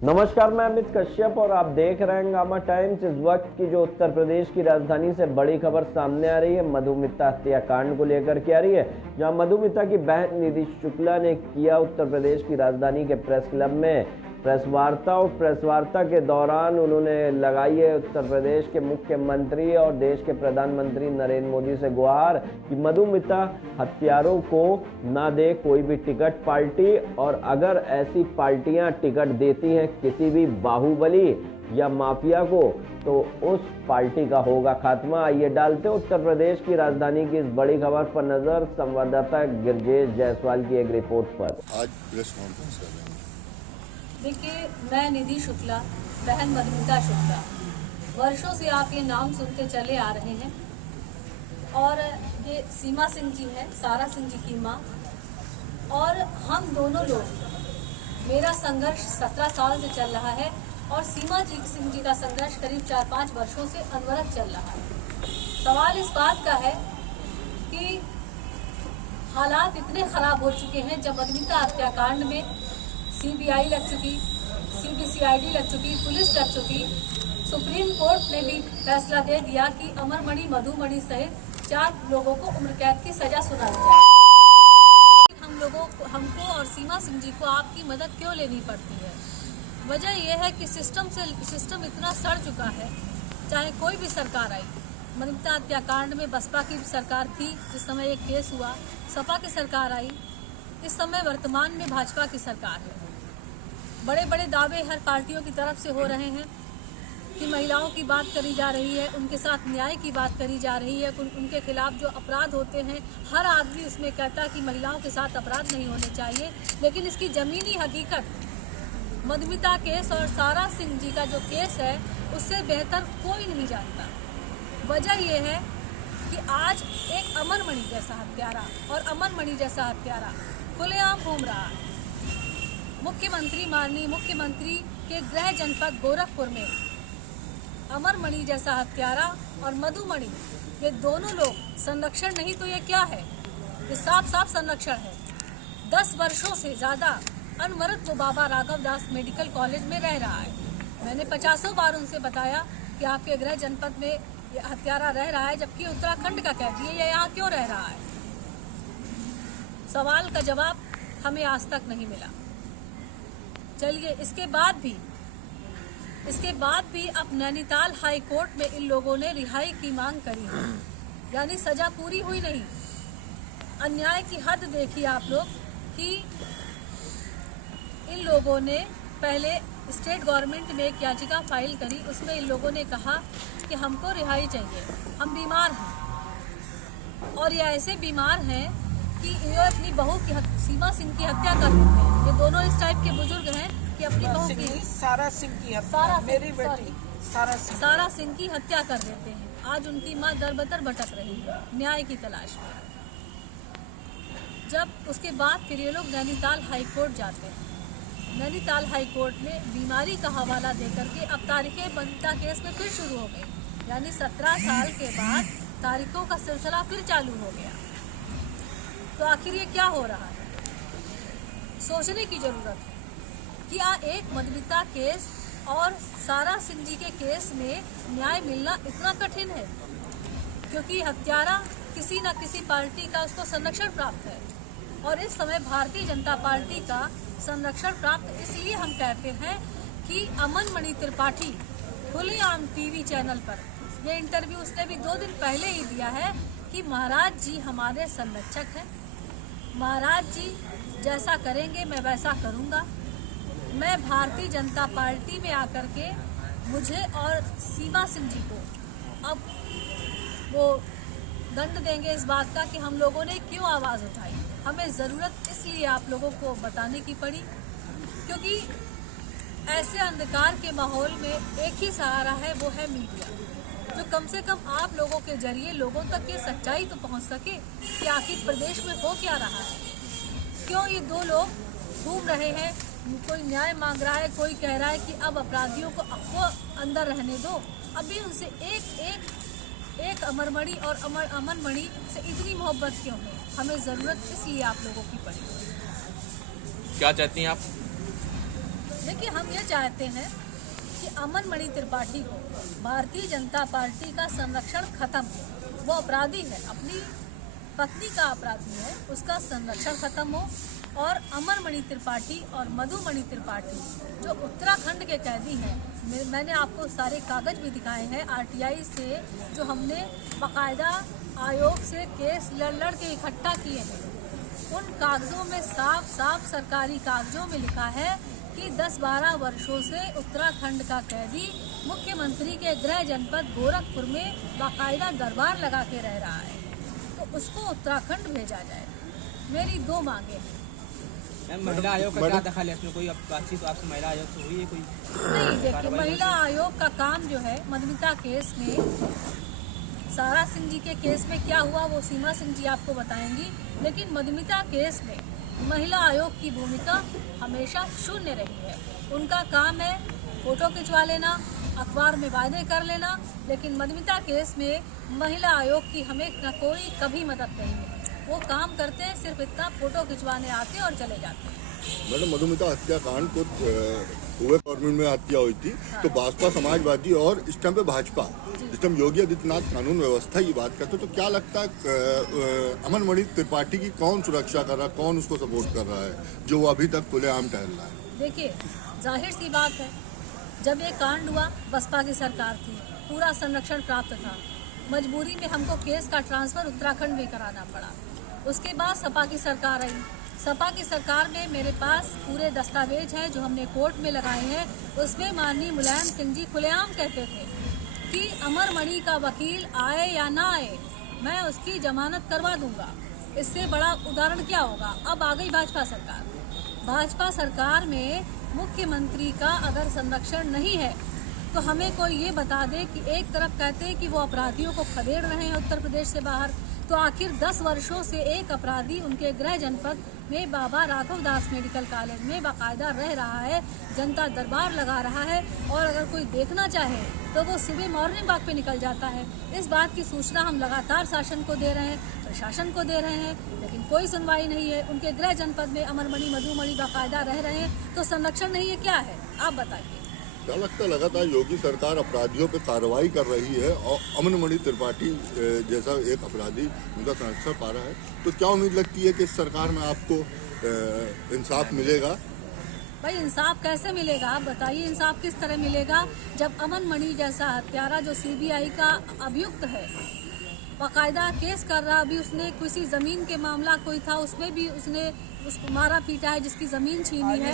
नमस्कार, मैं अमित कश्यप और आप देख रहे हैं गामा टाइम्स। इस वक्त की जो उत्तर प्रदेश की राजधानी से बड़ी खबर सामने आ रही है मधुमिता हत्याकांड को लेकर के आ रही है, जहां मधुमिता की बहन निधि शुक्ला ने किया उत्तर प्रदेश की राजधानी के प्रेस क्लब में प्रेस वार्ता और प्रेस वार्ता के दौरान उन्होंने लगाई है उत्तर प्रदेश के मुख्यमंत्री और देश के प्रधानमंत्री नरेंद्र मोदी से गुहार कि मधुमिता हत्यारों को ना दे कोई भी टिकट पार्टी, और अगर ऐसी पार्टियां टिकट देती हैं किसी भी बाहुबली या माफिया को तो उस पार्टी का होगा खात्मा। आइए डालते हैं उत्तर प्रदेश की राजधानी की इस बड़ी खबर पर नजर। संवाददाता गिरजेश जायसवाल की एक रिपोर्ट पर। आज प्रेस कॉन्फ्रेंस कर रहे हैं। देखिए, मैं निधि शुक्ला, बहन मधुमिता शुक्ला, वर्षों से आप ये नाम सुनते चले आ रहे हैं। और ये सीमा सिंह जी हैं, सारा सिंह जी की माँ, और हम दोनों लोग, मेरा संघर्ष 17 साल से चल रहा है और सीमा जी सिंह जी का संघर्ष करीब 4-5 वर्षों से अनवरत चल रहा है। सवाल इस बात का है कि हालात इतने खराब हो चुके हैं, जब मधुमिता हत्याकांड में CBI लग चुकी, CBCID लग चुकी, पुलिस लग चुकी, सुप्रीम कोर्ट ने भी फैसला दे दिया कि अमरमणि, मधुमणि सहित 4 लोगों को उम्र कैद की सजा सुनाई जाए। हमको और सीमा सिंह जी को आपकी मदद क्यों लेनी पड़ती है? वजह यह है कि सिस्टम इतना सड़ चुका है। चाहे कोई भी सरकार आई, मधुमिता हत्याकांड में बसपा की सरकार थी जिस समय एक केस हुआ, सपा की सरकार आई, इस समय वर्तमान में भाजपा की सरकार है। बड़े बड़े दावे हर पार्टियों की तरफ से हो रहे हैं कि महिलाओं की बात करी जा रही है, उनके साथ न्याय की बात करी जा रही है, उनके खिलाफ जो अपराध होते हैं हर आदमी उसमें कहता है कि महिलाओं के साथ अपराध नहीं होने चाहिए। लेकिन इसकी ज़मीनी हकीकत मधुमिता केस और सारा सिंह जी का जो केस है उससे बेहतर कोई नहीं जानता। वजह यह है कि आज एक अमरमणि जैसा हत्यारा और अमरमणि जैसा हत्यारा खुलेआम घूम रहा है। माननीय मुख्यमंत्री के गृह जनपद गोरखपुर में अमरमणि जैसा हत्यारा और मधुमणि, ये दोनों लोग संरक्षण नहीं तो ये क्या है? ये साफ साफ संरक्षण है। 10 वर्षों से ज़्यादा अनवरत वो बाबा राघव दास मेडिकल कॉलेज में रह रहा है। मैंने 50 बार उनसे बताया कि आपके गृह जनपद में ये हत्यारा रह रहा है, जबकि उत्तराखंड का कैदी है, ये यहाँ क्यों रह रहा है? सवाल का जवाब हमें आज तक नहीं मिला। चलिए, इसके बाद भी अब नैनीताल हाई कोर्ट में इन लोगों ने रिहाई की मांग करी है, यानी सजा पूरी हुई नहीं। अन्याय की हद देखिए आप लोग कि इन लोगों ने पहले स्टेट गवर्नमेंट में एक याचिका फाइल करी, उसमें इन लोगों ने कहा कि हमको रिहाई चाहिए, हम बीमार हैं। और ये ऐसे बीमार हैं कि ये अपनी बहू की सीमा सिंह की हत्या कर देते हैं। ये दोनों इस टाइप के बुजुर्ग हैं कि अपनी बहू की सारा सिंह की हत्या, मेरी बेटी सारा सिंह की हत्या कर देते हैं। आज उनकी माँ दर-बदर भटक रही है न्याय की तलाश में। जब उसके बाद फिर ये लोग नैनीताल हाई कोर्ट जाते हैं। नैनीताल हाई कोर्ट में बीमारी का हवाला देकर के अब तारीखें मधुमिता केस में फिर शुरू हो गई, यानी 17 साल के बाद तारीखों का सिलसिला फिर चालू हो गया। तो आखिर ये क्या हो रहा है? सोचने की ज़रूरत है कि एक मधुमिता केस और सारा सिंह जी के केस में न्याय मिलना इतना कठिन है, क्योंकि हत्यारा किसी न किसी पार्टी का उसको संरक्षण प्राप्त है। और इस समय भारतीय जनता पार्टी का संरक्षण प्राप्त इसलिए हम कहते हैं कि अमरमणि त्रिपाठी खुलेआम टीवी चैनल पर ये इंटरव्यू उसने भी 2 दिन पहले ही दिया है कि महाराज जी हमारे संरक्षक हैं, महाराज जी जैसा करेंगे मैं वैसा करूंगा। मैं भारतीय जनता पार्टी में आकर के मुझे और सीमा सिंह जी को अब वो दंड देंगे इस बात का कि हम लोगों ने क्यों आवाज़ उठाई। हमें ज़रूरत इसलिए आप लोगों को बताने की पड़ी क्योंकि ऐसे अंधकार के माहौल में एक ही सहारा है, वो है मीडिया, जो कम से कम आप लोगों के जरिए लोगों तक ये सच्चाई तो पहुंच सके कि आखिर प्रदेश में हो क्या रहा है। क्यों ये 2 लोग घूम रहे हैं, कोई न्याय मांग रहा है, कोई कह रहा है कि अब अपराधियों को अंदर रहने दो। अभी उनसे एक अमरमणि और अमरमणि से इतनी मोहब्बत क्यों है? हमें ज़रूरत इसलिए आप लोगों की पड़ी। क्या चाहती हैं आप? देखिए, हम ये चाहते हैं कि अमन मणि त्रिपाठी को भारतीय जनता पार्टी का संरक्षण खत्म हो। वो अपराधी है, अपनी पत्नी का अपराधी है, उसका संरक्षण खत्म हो। और अमर मणि त्रिपाठी और मधु मणि त्रिपाठी जो उत्तराखंड के कैदी हैं, मैंने आपको सारे कागज भी दिखाए हैं आरटीआई से, जो हमने बाकायदा आयोग से केस लड़ के इकट्ठा किए हैं। उन कागजों में साफ साफ सरकारी कागजों में लिखा है कि 10-12 वर्षों से उत्तराखंड का कैदी मुख्यमंत्री के गृह जनपद गोरखपुर में बाकायदा दरबार लगा के रह रहा है, तो उसको उत्तराखंड भेजा जाए। मेरी 2 मांगे हैं। महिला आयोग का क्या दखल है इसमें? कोई बातचीत आपसे महिला आयोग से हुई है कोई? नहीं, देखिए, महिला आयोग का काम जो है मधुमिता केस में, सारा सिंह जी के केस में क्या हुआ वो सीमा सिंह जी आपको बताएंगी, लेकिन मधुमिता केस में महिला आयोग की भूमिका हमेशा शून्य रही है। उनका काम है फोटो खिंचवा लेना, अखबार में वायदे कर लेना, लेकिन मधुमिता केस में महिला आयोग की हमें कोई कभी मदद नहीं है। वो काम करते हैं, सिर्फ इतना फोटो खिंचवाने आते और चले जाते हैं। मैडम, मधुमिता हत्याकांड को हुए गवर्नमेंट में हत्या हुई थी, तो भाजपा समाजवादी और इस टाइम पे भाजपा, इस टाइम योगी आदित्यनाथ कानून व्यवस्था की बात करते, तो क्या लगता है अमन मणि त्रिपाठी की कौन सुरक्षा कर रहा है, कौन उसको सपोर्ट कर रहा है, जो वो अभी तक खुलेआम टहल रहा है? देखिए, जाहिर सी बात है, जब ये कांड हुआ बसपा की सरकार थी, पूरा संरक्षण प्राप्त था, मजबूरी में हमको केस का ट्रांसफर उत्तराखंड में कराना पड़ा। उसके बाद सपा की सरकार आई। सपा की सरकार में मेरे पास पूरे दस्तावेज हैं जो हमने कोर्ट में लगाए हैं। उसमें माननीय मुलायम सिंह जी खुलेआम कहते थे कि अमर मणि का वकील आए या ना आए, मैं उसकी जमानत करवा दूंगा। इससे बड़ा उदाहरण क्या होगा? अब आ गई भाजपा सरकार। भाजपा सरकार में मुख्यमंत्री का अगर संरक्षण नहीं है तो हमें कोई ये बता दे कि एक तरफ कहते हैं कि वो अपराधियों को खदेड़ रहे हैं उत्तर प्रदेश से बाहर, तो आखिर 10 वर्षों से एक अपराधी उनके गृह जनपद में बाबा राघव दास मेडिकल कॉलेज में बाकायदा रह रहा है, जनता दरबार लगा रहा है, और अगर कोई देखना चाहे तो वो सुबह मॉर्निंग वॉक पे निकल जाता है। इस बात की सूचना हम लगातार शासन को दे रहे हैं, प्रशासन को दे रहे हैं, लेकिन कोई सुनवाई नहीं है। उनके गृह जनपद में अमरमणि मधुमणि बाकायदा रह रहे हैं, तो संरक्षण नहीं है, क्या है? आप बताइए। क्या लगता है लगातार योगी सरकार अपराधियों पे कार्रवाई कर रही है और अमन मणि त्रिपाठी जैसा एक अपराधी उनका संरक्षण पा रहा है, तो क्या उम्मीद लगती है कि इस सरकार में आपको इंसाफ मिलेगा? भाई, इंसाफ कैसे मिलेगा? आप बताइए, इंसाफ किस तरह मिलेगा जब अमन मणि जैसा हत्यारा जो सीबीआई का अभियुक्त है, बाकायदा केस कर रहा। अभी उसने किसी जमीन के मामला कोई था, उसमें भी उसने उसको मारा पीटा है, जिसकी जमीन छीनी है,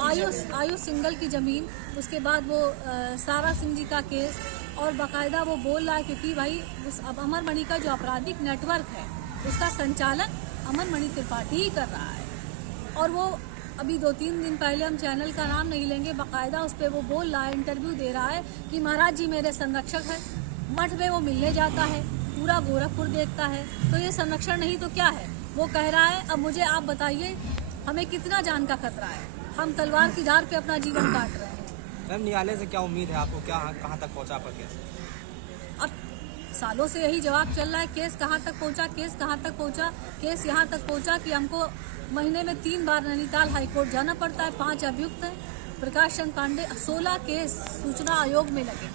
आयुष सिंगल की जमीन। उसके बाद वो सारा सिंह जी का केस, और बाकायदा वो बोल रहा है क्योंकि भाई उस अमर मणि का जो आपराधिक नेटवर्क है उसका संचालन अमन मणि त्रिपाठी ही कर रहा है। और वो अभी 2-3 दिन पहले, हम चैनल का नाम नहीं लेंगे, बाकायदा उस पर वो बोल रहा है, इंटरव्यू दे रहा है कि महाराज जी मेरे संरक्षक है। मठ में वो मिलने जाता है, पूरा गोरखपुर देखता है, तो ये संरक्षण नहीं तो क्या है? वो कह रहा है, अब मुझे आप बताइए हमें कितना जान का खतरा है? हम तलवार की धार पे अपना जीवन काट रहे हैं। मैम, न्यायालय से क्या उम्मीद है आपको? क्या कहाँ तक पहुँचा आपका केस? अब सालों से यही जवाब चल रहा है, केस कहाँ तक पहुँचा, केस कहाँ तक पहुँचा। केस यहाँ तक पहुँचा कि हमको महीने में 3 बार नैनीताल हाईकोर्ट जाना पड़ता है। 5 अभियुक्त हैं, प्रकाश चंद पांडे, 16 केस सूचना आयोग में लगे,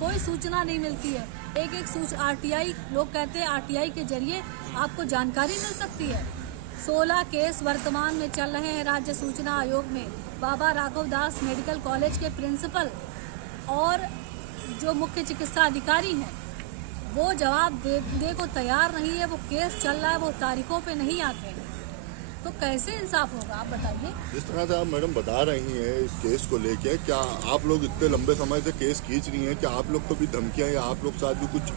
कोई सूचना नहीं मिलती है। एक आरटीआई, लोग कहते हैं आरटीआई के जरिए आपको जानकारी मिल सकती है। 16 केस वर्तमान में चल रहे हैं राज्य सूचना आयोग में। बाबा राघव दास मेडिकल कॉलेज के प्रिंसिपल और जो मुख्य चिकित्सा अधिकारी हैं वो जवाब दे को तैयार नहीं है। वो केस चल रहा है, वो तारीखों पे नहीं आते हैं, तो कैसे इंसाफ होगा? आप बताइए। जिस तरह से आप मैडम बता रही हैं इस केस को लेके, क्या आप लोग इतने लंबे समय से केस खींच रही हैं, क्या आप लोग को भी धमकियां या आप लोग साथ भी कुछ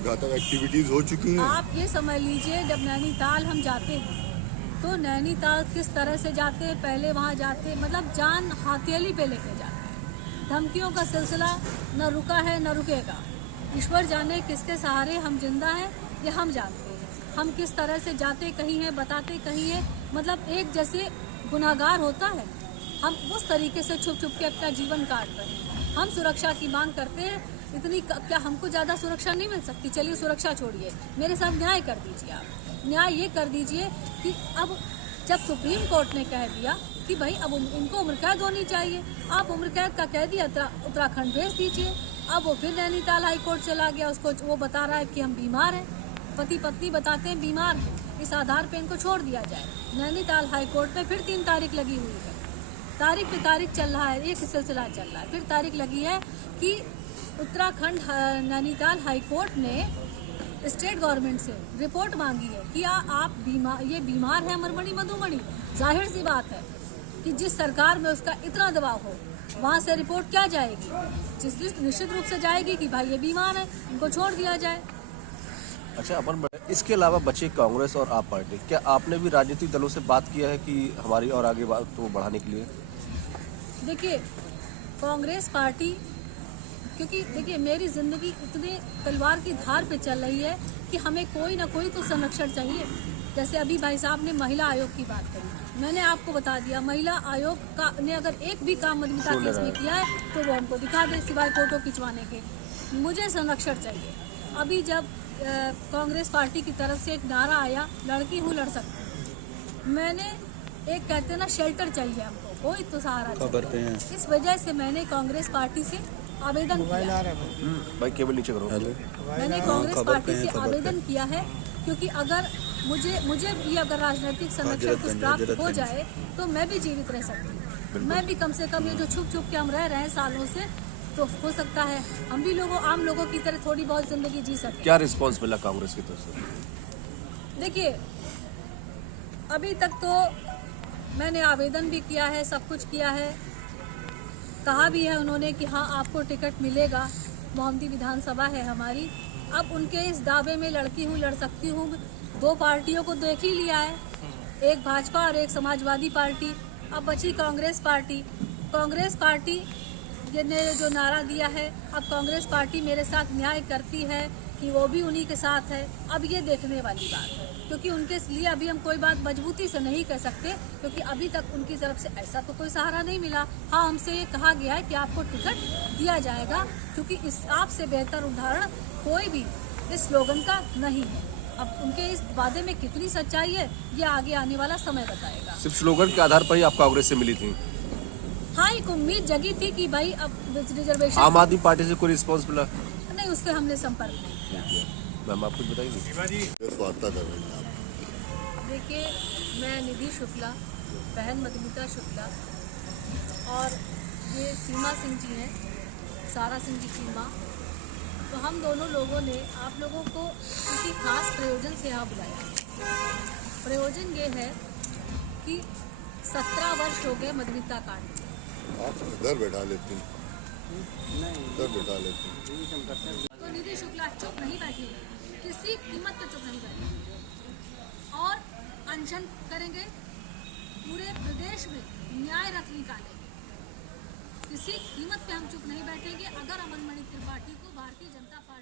घातक एक्टिविटीज हो चुकी हैं? आप ये समझ लीजिए, जब नैनीताल हम जाते हैं तो नैनीताल किस तरह से जाते हैं, पहले वहाँ जाते मतलब जान हथेली पे लेके जाते हैं। धमकियों का सिलसिला न रुका है न रुकेगा। ईश्वर जाने किसके सहारे हम जिंदा हैं, ये हम जानते हैं। हम किस तरह से जाते कहीं हैं, बताते कहीं हैं, मतलब एक जैसे गुनाहगार होता है, हम उस तरीके से छुप छुप के अपना जीवन काट रहे हैं। हम सुरक्षा की मांग करते हैं, इतनी क्या हमको ज़्यादा सुरक्षा नहीं मिल सकती? चलिए सुरक्षा छोड़िए, मेरे साथ न्याय कर दीजिए। आप न्याय ये कर दीजिए कि अब जब सुप्रीम कोर्ट ने कह दिया कि भाई अब इनको उम्र कैद होनी चाहिए। आप उम्र कैद का कैदी उत्तराखंड भेज दीजिए। अब वो फिर नैनीताल हाईकोर्ट चला गया, उसको वो बता रहा है कि हम बीमार हैं, पति पत्नी बताते हैं बीमार हैं, इस आधार पे इनको छोड़ दिया जाए। नैनीताल हाईकोर्ट में फिर 3 तारीख लगी हुई है, तारीख पे तारीख चल रहा है, एक सिलसिला चल रहा है। फिर तारीख लगी है कि उत्तराखंड नैनीताल हाईकोर्ट ने स्टेट गवर्नमेंट से रिपोर्ट मांगी है कि आप ये बीमार है अमरमणि मधुमणि। जाहिर सी बात है कि जिस सरकार में उसका इतना दबाव हो, वहाँ से रिपोर्ट क्या जाएगी? निश्चित रूप से जाएगी कि भाई ये बीमार है, इनको छोड़ दिया जाए। अच्छा अपन, इसके अलावा बचे कांग्रेस और आप पार्टी, क्या आपने भी राजनीतिक दलों से बात किया है कि हमारी और आगे बात को बढ़ाने के लिए? देखिए कांग्रेस पार्टी, क्योंकि देखिए मेरी ज़िंदगी इतने तलवार की धार पे चल रही है कि हमें कोई ना कोई तो संरक्षण चाहिए। जैसे अभी भाई साहब ने महिला आयोग की बात करी, मैंने आपको बता दिया महिला आयोग का ने अगर एक भी काम मधुमिता केस में किया है तो वो हमको दिखा दे, सिवाय फोटो खिंचवाने के। मुझे संरक्षण चाहिए। अभी जब कांग्रेस पार्टी की तरफ से एक नारा आया, लड़की हूँ लड़ सकती हूँ, मैंने एक कहते ना शेल्टर चाहिए हमको, कोई तो सहारा चाहिए। इस वजह से मैंने कांग्रेस पार्टी से आवेदन किया। भाई केवल नीचे करो। मैंने कांग्रेस पार्टी से आवेदन किया है, क्योंकि अगर मुझे भी अगर राजनीतिक संरक्षण कुछ प्राप्त हो जाए तो मैं भी जीवित रह सकती हूँ। मैं भी कम से कम ये जो छुप छुप के हम रह रहे हैं सालों से, तो हो सकता है हम भी आम लोगों की तरह थोड़ी बहुत जिंदगी जी सकते। क्या रिस्पांस मिला कांग्रेस की तरफ से? देखिए अभी तक तो मैंने आवेदन भी किया है, सब कुछ किया है, कहा भी है उन्होंने कि हाँ आपको टिकट मिलेगा, मोहम्मदी विधानसभा है हमारी। अब उनके इस दावे में लड़की हूँ लड़ सकती हूँ, 2 पार्टियों को देख ही लिया है, एक भाजपा और एक समाजवादी पार्टी। अब बची कांग्रेस पार्टी। कांग्रेस पार्टी ने जो नारा दिया है, अब कांग्रेस पार्टी मेरे साथ न्याय करती है कि वो भी उन्हीं के साथ है, अब ये देखने वाली बात है। क्योंकि उनके लिए अभी हम कोई बात मजबूती से नहीं कह सकते, क्योंकि अभी तक उनकी तरफ से ऐसा तो कोई सहारा नहीं मिला। हाँ, हमसे ये कहा गया है कि आपको टिकट दिया जाएगा, क्योंकि इस आपसे बेहतर उदाहरण कोई भी इस स्लोगन का नहीं है। अब उनके इस वादे में कितनी सच्चाई है ये आगे आने वाला समय बताएगा। सिर्फ स्लोगन के आधार पर ही आप कांग्रेस से मिली थी? हाँ, एक उम्मीद जगी थी कि भाई अब रिजर्वेशन। आम आदमी पार्टी से कोई रिस्पांस मिला? नहीं, उससे हमने संपर्क नहीं किया। मैम आप कुछ बताइए। वार्ता कर रही हैं आप? देखिए मैं निधि शुक्ला, बहन मधुमिता शुक्ला, और ये सीमा सिंह जी हैं, सारा सिंह जी की माँ। तो हम दोनों लोगों ने आप लोगों को किसी खास प्रयोजन से यहाँ बुलाया। प्रयोजन ये है कि 17 वर्ष हो गए मधुमिता कांड। आप इधर बैठा लेती हैं, इधर बैठा लेती हैं। तो निधि शुक्ला चुप नहीं बैठी, किसी कीमत पर चुप नहीं बैठी, और अनशन करेंगे, पूरे प्रदेश में न्याय रथ निकालेंगे। किसी कीमत पे हम चुप नहीं बैठेंगे। अगर अमरमणि त्रिपाठी को भारतीय जनता पार्टी